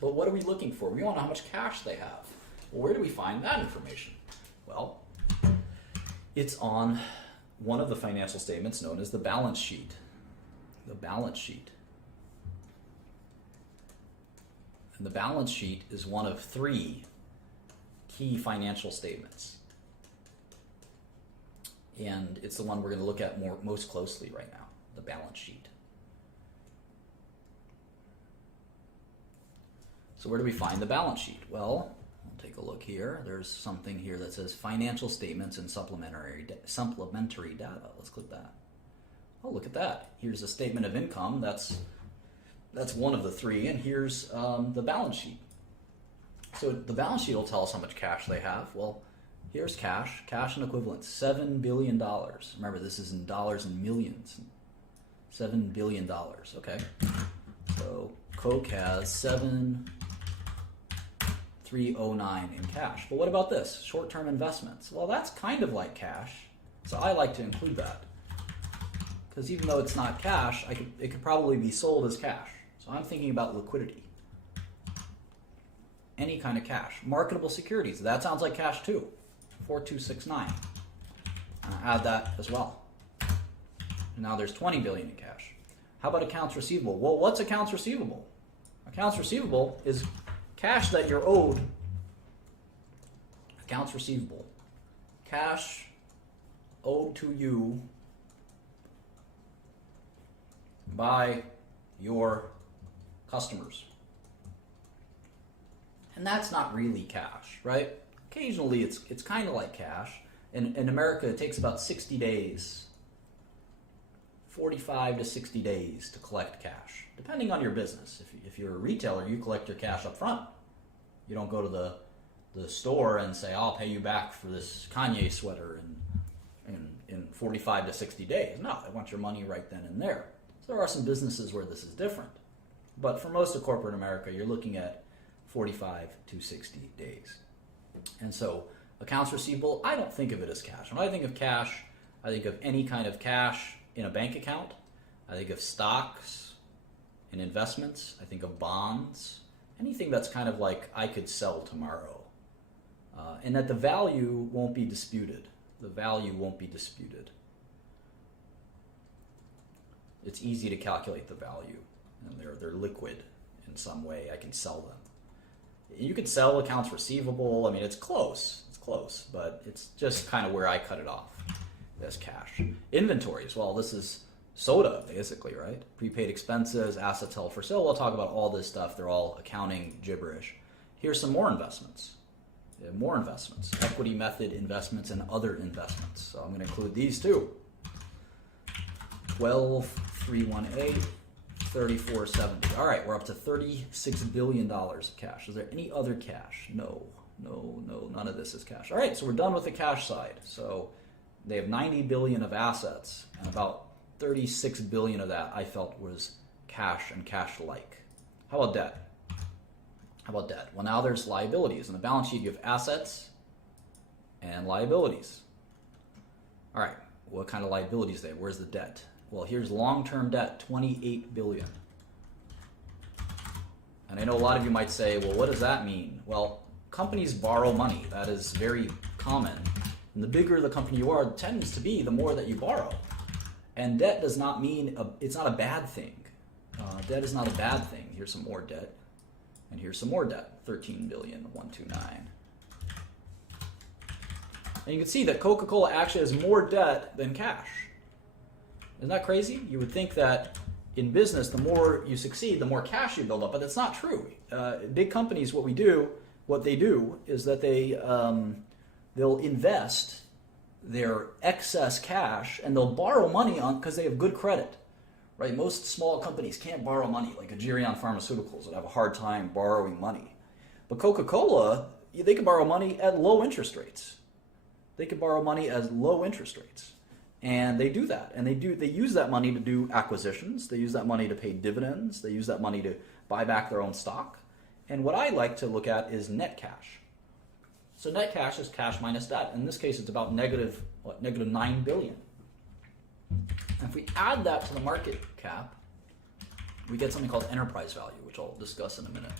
But what are we looking for? We want to know how much cash they have. Well, where do we find that information? Well, it's on one of the financial statements known as the balance sheet. The balance sheet. And the balance sheet is one of three key financial statements. And it's the one we're going to look at most closely right now, the balance sheet. So where do we find the balance sheet? Well, we'll take a look here. There's something here that says financial statements and supplementary data. Let's click that. Oh, look at that. Here's a statement of income. That's one of the three. And here's the balance sheet. So the balance sheet will tell us how much cash they have. Well, here's cash and equivalents, $7 billion. Remember, this is in dollars and millions. $7 billion, okay? So Coke has 7,309 in cash. But what about this? Short-term investments. Well, that's kind of like cash, so I like to include that. Because even though it's not cash, it could probably be sold as cash. So I'm thinking about liquidity. Any kind of cash. Marketable securities, that sounds like cash too. 4269. And I add that as well. And now there's 20 billion in cash. How about accounts receivable? Well, what's accounts receivable? Accounts receivable is cash that you're owed. Accounts receivable. Cash owed to you by your customers. And that's not really cash, right? Occasionally it's kind of like cash. In America, it takes about 60 days, 45 to 60 days to collect cash, depending on your business. If you're a retailer, you collect your cash up front. You don't go to the store and say, I'll pay you back for this Kanye sweater in 45 to 60 days. No, they want your money right then and there. So there are some businesses where this is different. But for most of corporate America, you're looking at 45 to 60 days. And so accounts receivable, I don't think of it as cash. When I think of cash, I think of any kind of cash in a bank account. I think of stocks and investments. I think of bonds. Anything that's kind of like I could sell tomorrow. And that the value won't be disputed. The value won't be disputed. It's easy to calculate the value. And they're liquid in some way. I can sell them. You could sell accounts receivable. I mean, it's close, but it's just kind of where I cut it off as cash. Inventories, well, this is soda, basically, right? Prepaid expenses, assets held for sale. We'll talk about all this stuff. They're all accounting gibberish. Here's some more investments. Equity method investments and other investments. So I'm going to include these too. 12,318. 3470. All right, we're up to $36 billion of cash. Is there any other cash? No, none of this is cash. All right, so we're done with the cash side. So they have 90 billion of assets, and about 36 billion of that I felt was cash and cash-like. How about debt? Well, now there's liabilities. In the balance sheet, you have assets and liabilities. All right, what kind of liabilities there? Where's the debt? Well, here's long-term debt, 28 billion. And I know a lot of you might say, well, what does that mean? Well, companies borrow money. That is very common. And the bigger the company you are, it tends to be the more that you borrow. And debt does not mean, it's not a bad thing. Debt is not a bad thing. Here's some more debt. And here's some more debt, 13 billion, 129. And you can see that Coca-Cola actually has more debt than cash. Isn't that crazy? You would think that in business, the more you succeed, the more cash you build up, but that's not true. Big companies, what they do is that they'll invest their excess cash and they'll borrow money because they have good credit, right? Most small companies can't borrow money, like Agerion Pharmaceuticals would have a hard time borrowing money. But Coca-Cola, they can borrow money at low interest rates. And they do that, and they use that money to do acquisitions. They use that money to pay dividends. They use that money to buy back their own stock. And what I like to look at is net cash. So net cash is cash minus debt. In this case, it's about negative 9 billion. And if we add that to the market cap, we get something called enterprise value, which I'll discuss in a minute.